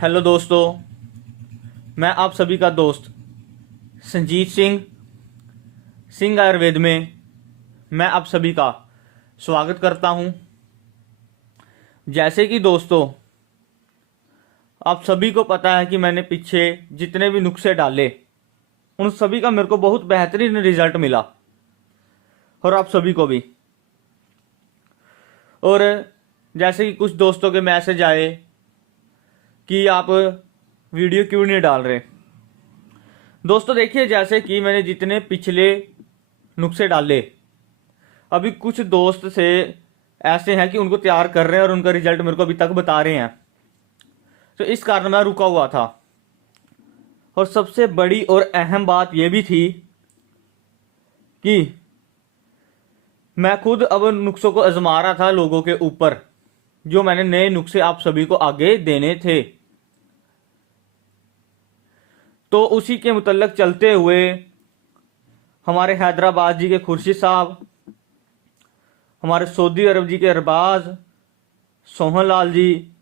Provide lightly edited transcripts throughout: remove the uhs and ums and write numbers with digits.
Hello दोस्तों, मैं आप सभी का दोस्त संजीत सिंह आयुर्वेद में मैं आप सभी का स्वागत करता हूं। जैसे कि दोस्तों आप सभी को पता है कि मैंने पीछे जितने भी नुस्खे डाले उन सभी का मेरे को बहुत बेहतरीन रिजल्ट मिला और आप सभी को भी। और जैसे कि कुछ दोस्तों के मैसेज आए कि आप वीडियो क्यों नहीं डाल रहे। दोस्तों देखिए, जैसे कि मैंने जितने पिछले नुस्खे डाले, अभी कुछ दोस्त से ऐसे हैं कि उनको तैयार कर रहे हैं और उनका रिजल्ट मेरे को अभी तक बता रहे हैं, तो इस कारण मैं रुका हुआ था। और सबसे बड़ी और अहम बात यह भी थी कि मैं खुद अब नुस्खों को आजमा रहा था लोगों के ऊपर, जो मैंने नए नुस्खे आप सभी को आगे देने थे। तो उसी के मुतल्लक चलते हुए हमारे हैदराबाद जी के खुर्शीद साहब, हमारे सऊदी अरब जी के अरबाज सोहन लाल जी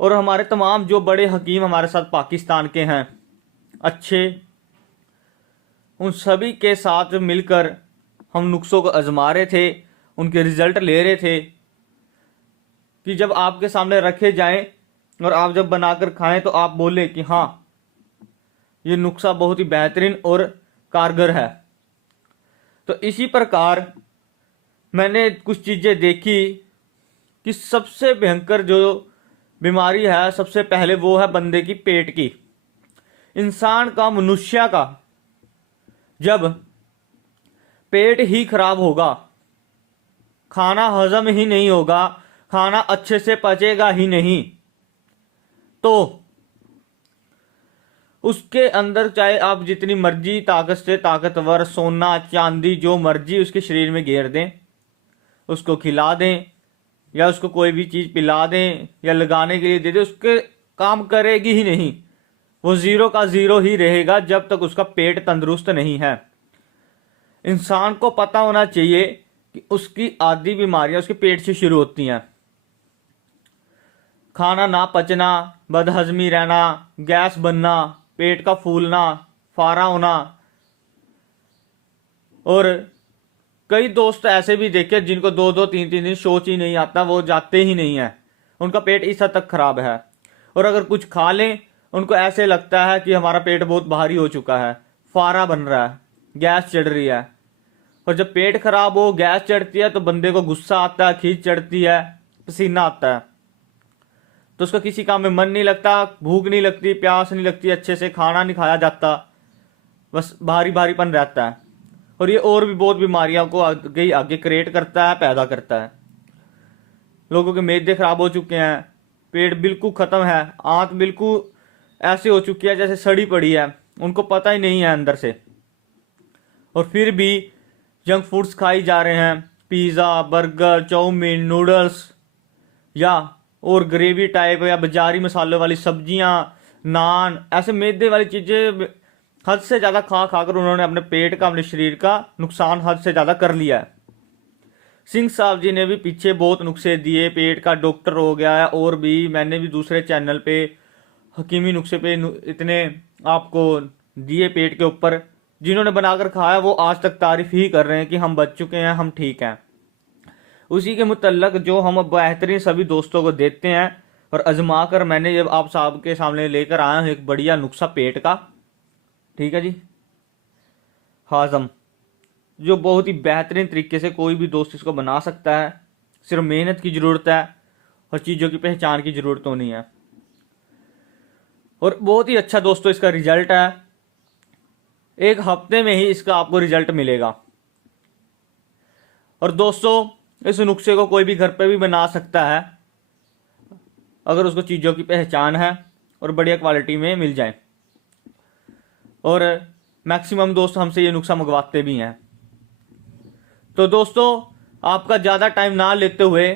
और हमारे तमाम जो बड़े हकीम हमारे साथ पाकिस्तान के हैं अच्छे, उन सभी के साथ मिलकर हम नुस्खों को आजमा रहे थे, उनके रिजल्ट ले रहे थे कि जब आपके सामने रखे जाएं और आप जब बनाकर खाएं तो आप बोले कि हाँ, ये नुस्खा बहुत ही बेहतरीन और कारगर है। तो इसी प्रकार मैंने कुछ चीज़ें देखी कि सबसे भयंकर जो बीमारी है, सबसे पहले वो है बंदे की पेट की। इंसान का, मनुष्य का जब पेट ही खराब होगा, खाना हजम ही नहीं होगा, खाना अच्छे से पचेगा ही नहीं, तो उसके अंदर चाहे आप जितनी मर्जी ताकत से ताकतवर सोना चांदी जो मर्जी उसके शरीर में घेर दें, उसको खिला दें या उसको कोई भी चीज़ पिला दें या लगाने के लिए दे दें, उसके काम करेगी ही नहीं। वो जीरो का जीरो ही रहेगा जब तक उसका पेट तंदुरुस्त नहीं है। इंसान को पता होना चाहिए कि उसकी आधी बीमारियां उसके पेट से शुरू होती हैं। खाना ना पचना, बदहजमी रहना, गैस बनना, पेट का फूलना, फारा होना। और कई दोस्त ऐसे भी देखे जिनको 2-2 3-3 दिन शौच ही नहीं आता, वो जाते ही नहीं है, उनका पेट इस हद तक खराब है। और अगर कुछ खा लें उनको ऐसे लगता है कि हमारा पेट बहुत भारी हो चुका है, फारा बन रहा है, गैस चढ़ रही है। और जब पेट खराब हो, गैस चढ़ती है, तो बंदे को गुस्सा आता है, खींच चढ़ती है, पसीना आता है, तो उसका किसी काम में मन नहीं लगता, भूख नहीं लगती, प्यास नहीं लगती, अच्छे से खाना नहीं खाया जाता, बस भारी भारीपन रहता है। और ये और भी बहुत बीमारियों को आगे क्रिएट करता है, पैदा करता है। लोगों के मैदे खराब हो चुके हैं, पेट बिल्कुल खत्म है, आंत बिल्कुल ऐसे हो चुकी है जैसे सड़ी पड़ी है, उनको पता ही नहीं है अंदर से। और फिर भी जंक फूड्स खाई जा रहे हैं, पिज़्ज़ा, बर्गर, चाउमीन, नूडल्स या और ग्रेवी टाइप या बाजारी मसालों वाली सब्जियां, नान, ऐसे मैदे वाली चीज़ें हद से ज़्यादा खा खाकर उन्होंने अपने पेट का, अपने शरीर का नुकसान हद से ज़्यादा कर लिया है। सिंह साहब जी ने भी पीछे बहुत नुस्खे दिए, पेट का डॉक्टर हो गया है, और भी मैंने भी दूसरे चैनल पे हकीमी नुस्खे पे इतने आपको दिए पेट के ऊपर, जिन्होंने बनाकर खाया वो आज तक तारीफ ही कर रहे हैं कि हम बच चुके हैं, हम ठीक हैं। उसी के मुतल्लक जो हम बेहतरीन सभी दोस्तों को देते हैं और आजमा कर मैंने जब आप साहब के सामने लेकर आया हूँ एक बढ़िया नुस्खा पेट का, ठीक है जी, हाजम, जो बहुत ही बेहतरीन तरीके से कोई भी दोस्त इसको बना सकता है। सिर्फ मेहनत की ज़रूरत है और चीज़ों की पहचान की ज़रूरत होनी है। और बहुत ही अच्छा दोस्तों इसका रिजल्ट है, एक हफ्ते में ही इसका आपको रिजल्ट मिलेगा। और दोस्तों इस नुस्खे को कोई भी घर पे भी बना सकता है अगर उसको चीज़ों की पहचान है और बढ़िया क्वालिटी में मिल जाए। और मैक्सिमम दोस्त हमसे ये नुस्खा मंगवाते भी हैं। तो दोस्तों आपका ज़्यादा टाइम ना लेते हुए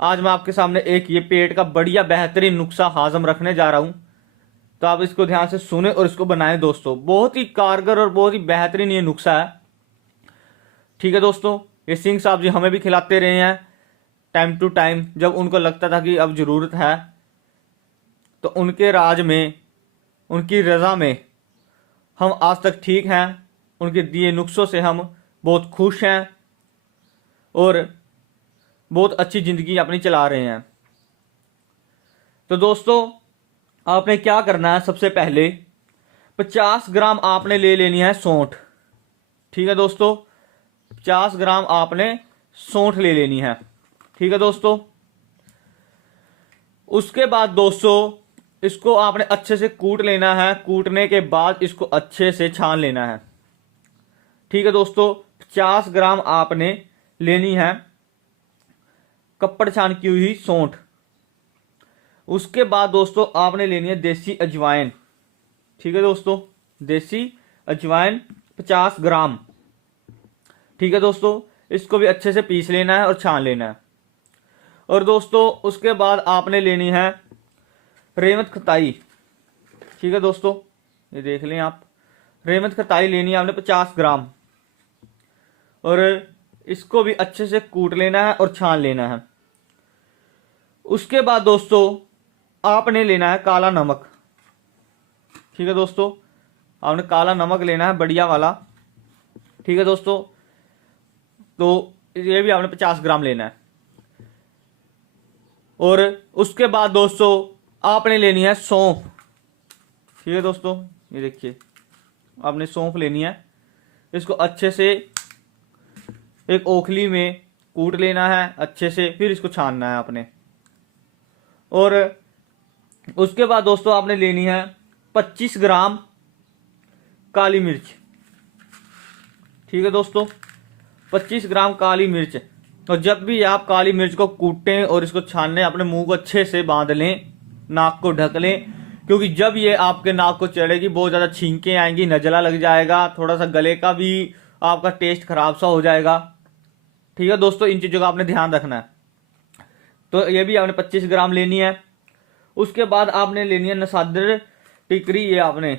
आज मैं आपके सामने एक ये पेट का बढ़िया बेहतरीन नुस्खा हाजम रखने जा रहा हूँ, तो आप इसको ध्यान से सुने और इसको बनाएं दोस्तों। बहुत ही कारगर और बहुत ही बेहतरीन ये नुस्खा है, ठीक है दोस्तों। ये सिंह साहब जी हमें भी खिलाते रहे हैं टाइम टू टाइम, जब उनको लगता था कि अब ज़रूरत है। तो उनके राज में, उनकी रज़ा में हम आज तक ठीक हैं। उनके दिए नुस्खों से हम बहुत खुश हैं और बहुत अच्छी ज़िंदगी अपनी चला रहे हैं। तो दोस्तों, आपने क्या करना है, सबसे पहले 50 ग्राम आपने ले लेनी है सौंठ। ठीक है दोस्तों, 50 ग्राम आपने सौंठ ले लेनी है। ठीक है दोस्तों, उसके बाद दोस्तों इसको आपने अच्छे से कूट लेना है। कूटने के बाद इसको अच्छे से छान लेना है। ठीक है दोस्तों, 50 ग्राम आपने लेनी है कपड़ छान की हुई सौंठ। उसके बाद दोस्तों आपने लेनी है देसी अजवाइन। ठीक है दोस्तों, देसी अजवाइन 50 ग्राम। ठीक है दोस्तों, इसको भी अच्छे से पीस लेना है और छान लेना है। और दोस्तों उसके बाद आपने लेनी है रेमत खताई। ठीक है दोस्तों, ये देख लें आप, रेमत खताई लेनी है आपने 50 ग्राम और इसको भी अच्छे से कूट लेना है और छान लेना है। उसके बाद दोस्तों आपने लेना है काला नमक। ठीक है दोस्तों, आपने काला नमक लेना है बढ़िया वाला। ठीक है दोस्तों, तो ये भी आपने 50 ग्राम लेना है। और उसके बाद दोस्तों आपने लेनी है सौंफ। ठीक है दोस्तों, ये देखिए आपने सौंफ लेनी है। इसको अच्छे से एक ओखली में कूट लेना है अच्छे से, फिर इसको छानना है आपने। और उसके बाद दोस्तों आपने लेनी है 25 ग्राम काली मिर्च। ठीक है दोस्तों, 25 ग्राम काली मिर्च। और जब भी आप काली मिर्च को कूटें और इसको छानें, अपने मुंह को अच्छे से बांध लें, नाक को ढक लें, क्योंकि जब ये आपके नाक को चढ़ेगी बहुत ज़्यादा छींकें आएंगी, नजला लग जाएगा, थोड़ा सा गले का भी आपका टेस्ट खराब सा हो जाएगा। ठीक है दोस्तों, इन चीज़ों का आपने ध्यान रखना है। तो ये भी आपने 25 ग्राम लेनी है। उसके बाद आपने लेनी है नसादर टिकरी, ये आपने,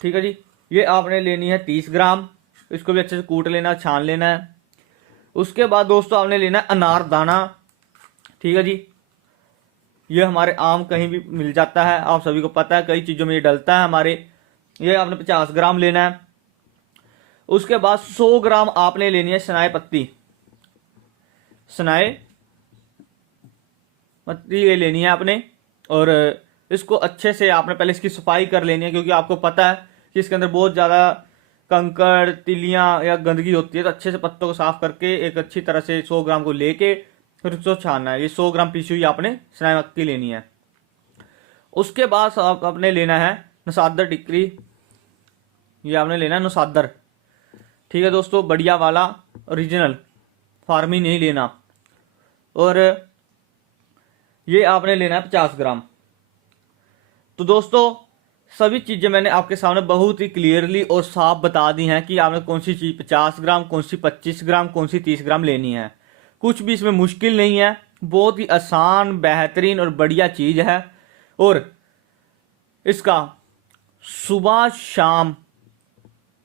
ठीक है जी, ये आपने लेनी है 30 ग्राम। इसको भी अच्छे से कूट लेना, छान लेना है। उसके बाद दोस्तों आपने लेना है अनारदाना। ठीक है जी, ये हमारे आम कहीं भी मिल जाता है, आप सभी को पता है, कई चीज़ों में ये डलता है हमारे। ये आपने 50 ग्राम लेना है। उसके बाद 100 ग्राम आपने लेनी है सनाए पत्ती। सनाए पत्ती ये लेनी है आपने और इसको अच्छे से आपने पहले इसकी सफाई कर लेनी है, क्योंकि आपको पता है कि इसके अंदर बहुत ज़्यादा कंकड़, तिलियां या गंदगी होती है। तो अच्छे से पत्तों को साफ करके एक अच्छी तरह से 100 ग्राम को लेके फिर उसको छानना है। ये 100 ग्राम पीसी हुई आपने सनाई मक्की लेनी है। उसके बाद आपने लेना है नसादर टिकरी, ये आपने लेना है नसादर। ठीक है दोस्तों, बढ़िया वाला ओरिजिनल, फार्मी नहीं लेना। और ये आपने लेना है 50 ग्राम। तो दोस्तों सभी चीज़ें मैंने आपके सामने बहुत ही क्लियरली और साफ बता दी हैं कि आपने कौन सी चीज़ 50 ग्राम, कौन सी 25 ग्राम, कौन सी 30 ग्राम लेनी है। कुछ भी इसमें मुश्किल नहीं है, बहुत ही आसान, बेहतरीन और बढ़िया चीज़ है। और इसका सुबह शाम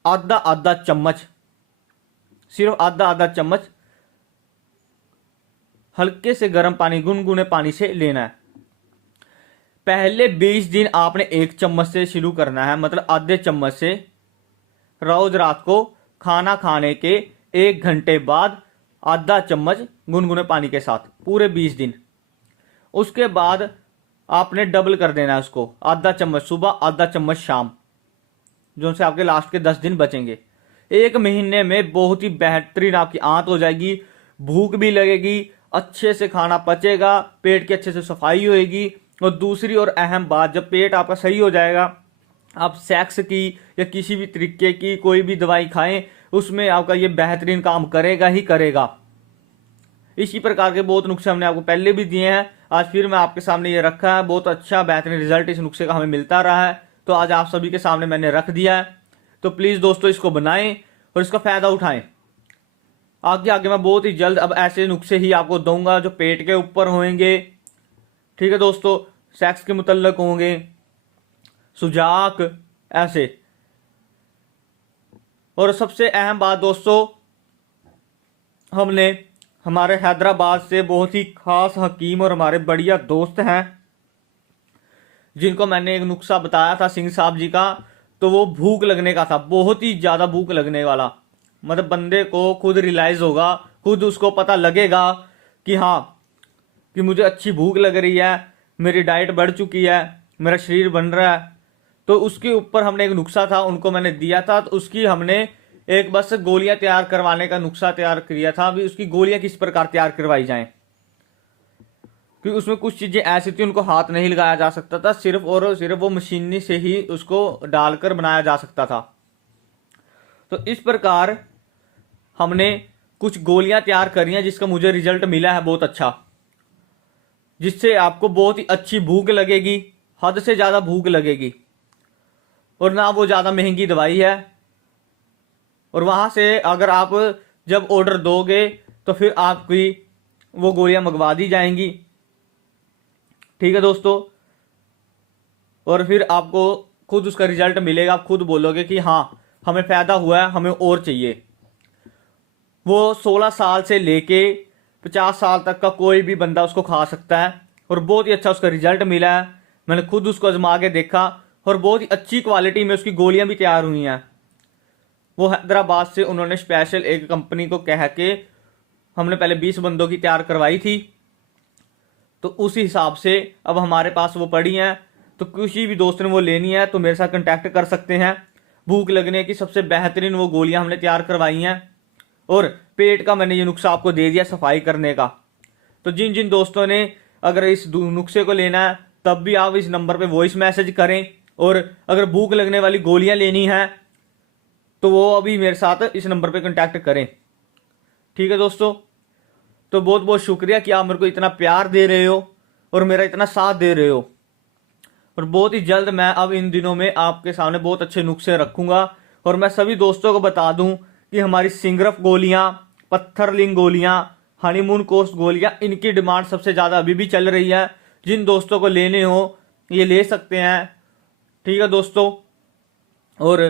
आधा आधा चम्मच, सिर्फ आधा आधा चम्मच हल्के से गर्म पानी, गुनगुने पानी से लेना है। पहले 20 दिन आपने 1 चम्मच से शुरू करना है, मतलब आधे चम्मच से। रोज रात को खाना खाने के 1 घंटे बाद आधा चम्मच गुनगुने पानी के साथ, पूरे 20 दिन। उसके बाद आपने डबल कर देना है उसको, आधा चम्मच सुबह, आधा चम्मच शाम, जो से आपके लास्ट के 10 दिन बचेंगे। 1 महीने में बहुत ही बेहतरीन आपकी आंत हो जाएगी, भूख भी लगेगी, अच्छे से खाना पचेगा, पेट की अच्छे से सफाई होएगी। और दूसरी और अहम बात, जब पेट आपका सही हो जाएगा, आप सेक्स की या किसी भी तरीके की कोई भी दवाई खाएं, उसमें आपका ये बेहतरीन काम करेगा ही करेगा। इसी प्रकार के बहुत नुस्खे हमने आपको पहले भी दिए हैं, आज फिर मैं आपके सामने ये रखा है। बहुत अच्छा बेहतरीन रिजल्ट इस नुस्खे का हमें मिलता रहा है, तो आज आप सभी के सामने मैंने रख दिया है। तो प्लीज़ दोस्तों इसको बनाएं और इसका फ़ायदा उठाएं। आगे आगे मैं बहुत ही जल्द अब ऐसे नुस्खे ही आपको दूंगा जो पेट के ऊपर होंगे। ठीक है दोस्तों, सेक्स के मुतल्लक होंगे, सुजाक, ऐसे। और सबसे अहम बात दोस्तों, हमने हमारे हैदराबाद से बहुत ही खास हकीम और हमारे बढ़िया दोस्त हैं, जिनको मैंने एक नुस्खा बताया था सिंह साहब जी का, तो वो भूख लगने का था, बहुत ही ज़्यादा भूख लगने वाला। मतलब बंदे को खुद रियलाइज़ होगा, खुद उसको पता लगेगा कि हाँ, कि मुझे अच्छी भूख लग रही है, मेरी डाइट बढ़ चुकी है, मेरा शरीर बन रहा है। तो उसके ऊपर हमने एक नुस्खा था, उनको मैंने दिया था, तो उसकी हमने एक बस गोलियां तैयार करवाने का नुस्खा तैयार किया था। अभी उसकी गोलियां किस प्रकार तैयार करवाई जाएं, क्योंकि उसमें कुछ चीज़ें ऐसी थी उनको हाथ नहीं लगाया जा सकता था, सिर्फ और सिर्फ वो मशीनी से ही उसको डालकर बनाया जा सकता था। तो इस प्रकार हमने कुछ गोलियां तैयार करी हैं जिसका मुझे रिजल्ट मिला है बहुत अच्छा, जिससे आपको बहुत ही अच्छी भूख लगेगी, हद से ज़्यादा भूख लगेगी, और ना वो ज़्यादा महंगी दवाई है। और वहाँ से अगर आप जब ऑर्डर दोगे तो फिर आपकी वो गोलियां मंगवा दी जाएंगी, ठीक है दोस्तों। और फिर आपको खुद उसका रिजल्ट मिलेगा, आप खुद बोलोगे कि हाँ हमें फ़ायदा हुआ है, हमें और चाहिए। वो 16 साल से लेके 50 साल तक का कोई भी बंदा उसको खा सकता है, और बहुत ही अच्छा उसका रिजल्ट मिला है। मैंने खुद उसको आजमा के देखा, और बहुत ही अच्छी क्वालिटी में उसकी गोलियां भी तैयार हुई हैं। वो हैदराबाद से उन्होंने स्पेशल एक कंपनी को कह के, हमने पहले 20 बंदों की तैयार करवाई थी, तो उसी हिसाब से अब हमारे पास वो पड़ी हैं। तो किसी भी दोस्त ने वो लेनी है तो मेरे साथ कांटेक्ट कर सकते हैं। भूख लगने की सबसे बेहतरीन वो गोलियां हमने तैयार करवाई हैं, और पेट का मैंने ये नुस्खा आपको दे दिया सफाई करने का। तो जिन जिन दोस्तों ने अगर इस नुस्खे को लेना है, तब भी आप इस नंबर पे वॉइस मैसेज करें। और अगर भूख लगने वाली गोलियां लेनी है तो वो अभी मेरे साथ इस नंबर पे कांटेक्ट करें, ठीक है दोस्तों। तो बहुत बहुत शुक्रिया कि आप मेरे को इतना प्यार दे रहे हो और मेरा इतना साथ दे रहे हो। और बहुत ही जल्द मैं अब इन दिनों में आपके सामने बहुत अच्छे नुस्खे रखूंगा। और मैं सभी दोस्तों को बता दूं कि हमारी सिंगरफ गोलियां, पत्थरलिंग गोलियां, हनीमून कोर्स गोलियां, इनकी डिमांड सबसे ज़्यादा अभी भी चल रही है। जिन दोस्तों को लेने हो ये ले सकते हैं, ठीक है दोस्तों। और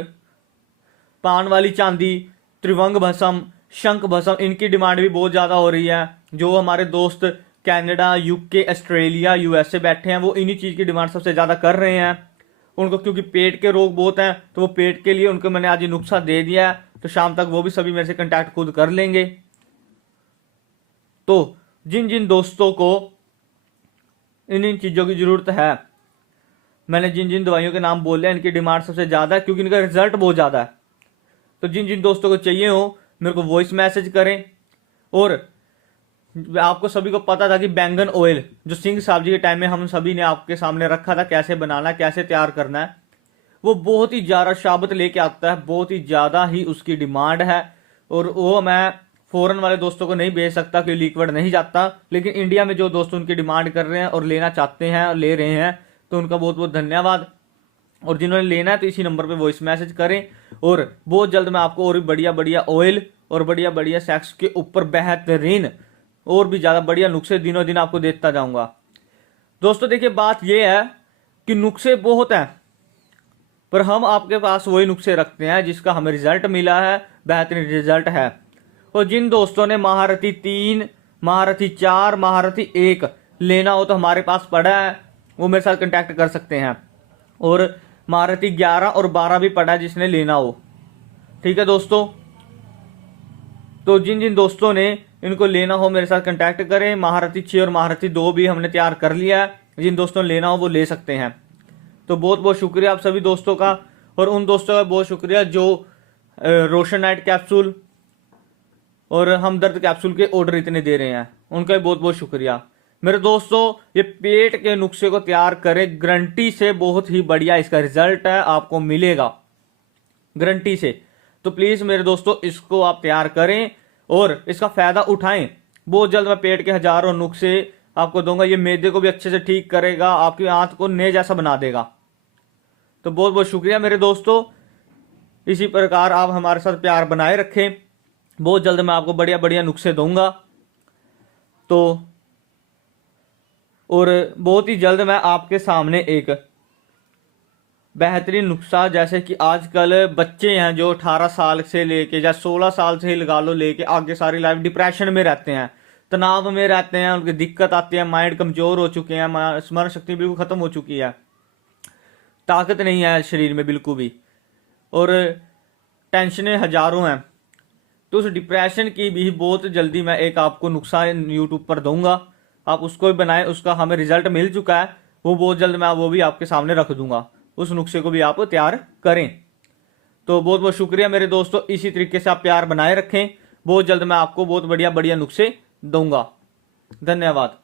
पान वाली चांदी, त्रिभंग भस्म, शंख भस्म, इनकी डिमांड भी बहुत ज़्यादा हो रही है। जो हमारे दोस्त कनाडा, यूके, ऑस्ट्रेलिया, यूएसए बैठे हैं, वो इन्हीं चीज़ की डिमांड सबसे ज़्यादा कर रहे हैं। उनको क्योंकि पेट के रोग बहुत हैं, तो वो पेट के लिए उनको मैंने आज ये नुस्खा दे दिया है। तो शाम तक वो भी सभी मेरे से कांटेक्ट खुद कर लेंगे। तो जिन जिन दोस्तों को इन चीज़ों की ज़रूरत है, मैंने जिन जिन दवाइयों के नाम बोले हैं, इनकी डिमांड सबसे ज़्यादा है क्योंकि इनका रिजल्ट बहुत ज़्यादा है। तो जिन जिन दोस्तों को चाहिए हो मेरे को वॉइस मैसेज करें। और आपको सभी को पता था कि बैंगन ऑयल जो सिंह साहब जी के टाइम में हम सभी ने आपके सामने रखा था, कैसे बनाना, कैसे तैयार करना है, वो बहुत ही ज़्यादा शाबत लेके आता है, बहुत ही ज़्यादा ही उसकी डिमांड है। और वो मैं फॉरेन वाले दोस्तों को नहीं भेज सकता क्योंकि लिक्विड नहीं जाता, लेकिन इंडिया में जो दोस्त उनकी डिमांड कर रहे हैं और लेना चाहते हैं और ले रहे हैं, तो उनका बहुत बहुत धन्यवाद। और जिन्होंने लेना है तो इसी नंबर पे वॉइस मैसेज करें। और बहुत जल्द मैं आपको और भी बढ़िया बढ़िया ऑयल और बढ़िया बढ़िया सेक्स के ऊपर बेहतरीन और भी ज़्यादा बढ़िया नुस्खे दिनों दिन आपको देता जाऊंगा। दोस्तों देखिए, बात यह है कि नुस्खे बहुत हैं, पर हम आपके पास वही नुस्खे रखते हैं जिसका हमें रिजल्ट मिला है, बेहतरीन रिजल्ट है। और जिन दोस्तों ने महारथी 3, महारथी 4, महारथी 1 लेना हो तो हमारे पास पड़ा है, वो मेरे साथ कांटेक्ट कर सकते हैं। और महारथी 11 और 12 भी पड़ा है जिसने लेना हो, ठीक है दोस्तों। तो जिन जिन दोस्तों ने इनको लेना हो मेरे साथ कांटेक्ट करें। महारथी 6 और महारथी 2 भी हमने तैयार कर लिया है, जिन दोस्तों ने लेना हो वो ले सकते हैं। तो बहुत बहुत शुक्रिया आप सभी दोस्तों का। और उन दोस्तों का बहुत शुक्रिया जो रोशन नाइट कैप्सूल और हमदर्द कैप्सूल के ऑर्डर इतने दे रहे हैं, उनका भी बहुत बहुत शुक्रिया। मेरे दोस्तों, ये पेट के नुस्खे को तैयार करें, गारंटी से बहुत ही बढ़िया इसका रिजल्ट है, आपको मिलेगा गारंटी से। तो प्लीज़ मेरे दोस्तों, इसको आप तैयार करें और इसका फ़ायदा उठाएं। बहुत जल्द मैं पेट के हजारों नुस्खे आपको दूंगा। ये मैदे को भी अच्छे से ठीक करेगा, आपकी आंत को नए जैसा बना देगा। तो बहुत बहुत शुक्रिया मेरे दोस्तों। इसी प्रकार आप हमारे साथ प्यार बनाए रखें। बहुत जल्द मैं आपको बढ़िया बढ़िया नुस्खे दूंगा। तो और बहुत ही जल्द मैं आपके सामने एक बेहतरीन नुस्खा, जैसे कि आजकल बच्चे हैं जो 18 साल से लेके या 16 साल से ही लगा लो लेके आगे सारी लाइफ डिप्रेशन में रहते हैं, तनाव में रहते हैं, उनकी दिक्कत आती है, माइंड कमजोर हो चुके हैं, स्मरण शक्ति बिल्कुल खत्म हो चुकी है। ताकत नहीं है शरीर में बिल्कुल भी, और टेंशनें हजारों हैं, तो उस डिप्रेशन की भी बहुत जल्दी मैं एक आपको नुस्खा यूट्यूब पर दूंगा, आप उसको भी बनाएं। उसका हमें रिजल्ट मिल चुका है, वो बहुत जल्द मैं वो भी आपके सामने रख दूंगा, उस नुस्खे को भी आप तैयार करें। तो बहुत बहुत शुक्रिया मेरे दोस्तों, इसी तरीके से आप प्यार बनाए रखें। बहुत जल्द मैं आपको बहुत बढ़िया बढ़िया नुस्खे दूंगा। धन्यवाद।